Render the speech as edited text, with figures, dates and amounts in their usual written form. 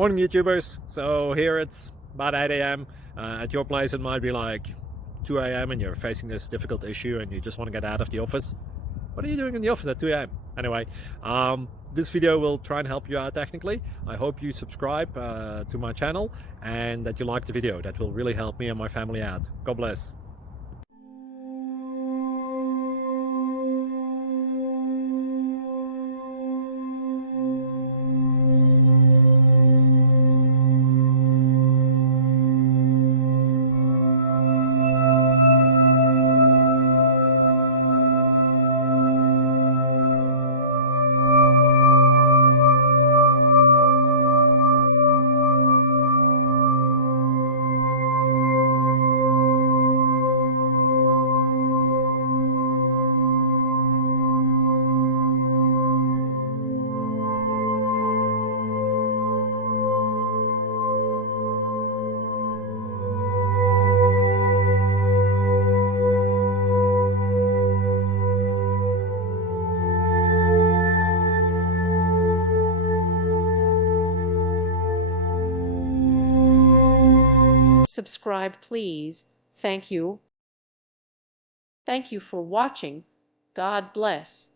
Morning YouTubers. So here it's about 8 a.m. At your place it might be like 2 a.m. and you're facing this difficult issue and you just want to get out of the office. What are you doing in the office at 2 a.m.? Anyway, this video will try and help you out technically. I hope you subscribe to my channel and that you like the video. That will really help me and my family out. God bless. Subscribe, please. Thank you. Thank you for watching. God bless.